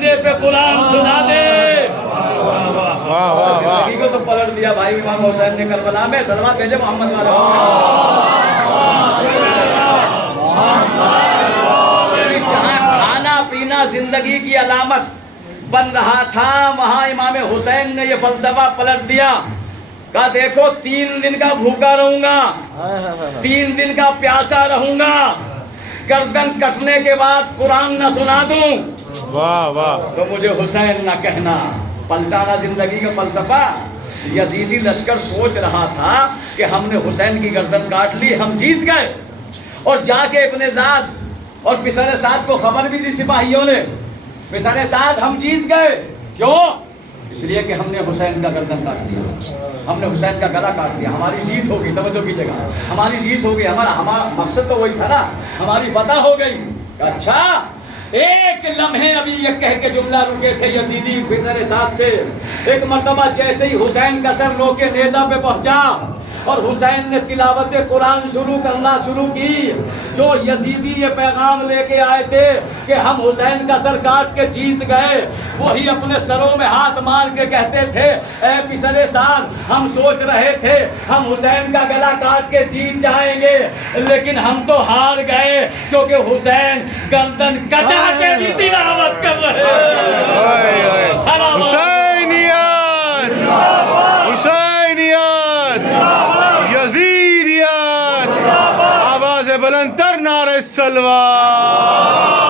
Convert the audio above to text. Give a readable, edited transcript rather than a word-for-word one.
پہ قرآن سنا دے. واہ واہ واہ. زندگی کو تو پلٹ دیا بھائی امام حسین نے کربلا میں. صلوات بھیجے محمد والا. جہاں کھانا پینا زندگی کی علامت بن رہا تھا وہاں امام حسین نے یہ فلسفہ پلٹ دیا. کہا دیکھو 3 دن کا بھوکا رہوں گا, 3 دن کا پیاسا رہوں گا, گردن کٹنے کے بعد قرآن نہ سنا دوں واہ واہ. تو مجھے حسین نہ کہنا. پلٹانا زندگی کا فلسفہ. یزیدی لشکر سوچ رہا تھا کہ ہم نے حسین کی گردن کاٹ لی, ہم جیت گئے, اور جا کے ابن زاد اور پسر سعد کو خبر بھی دی سپاہیوں نے, پسر سعد ہم جیت گئے. کیوں؟ اس لیے کہ ہم نے حسین کا گردن کاٹ دیا, ہم نے حسین کا گلا کاٹ دیا. ہماری جیت ہو گئی. توجہ کیجیے گا, ہماری جیت ہو گئی. ہمارا مقصد تو وہی تھا نا, ہماری فتح ہو گئی. اچھا ایک لمحے ابھی یہ کہہ کے جملہ رکے تھے یزیدی پسر سعد سے. ایک مرتبہ جیسے ہی حسین کا سر لو کے نیزہ پہ پہنچا اور حسین نے تلاوت قرآن کرنا شروع کی, جو یزیدی یہ پیغام لے کے آئے تھے کہ ہم حسین کا سر کاٹ کے جیت گئے, وہی اپنے سروں میں ہاتھ مار کے کہتے تھے اے پسر سعد, ہم سوچ رہے تھے ہم حسین کا گلا کاٹ کے جیت جائیں گے, لیکن ہم تو ہار گئے کیونکہ حسین گردن کٹا کے بھی تلاوت کر رہے. حسینیت, حسینیت, یزیدیت, آواز بلند تر نعرہ سلوات.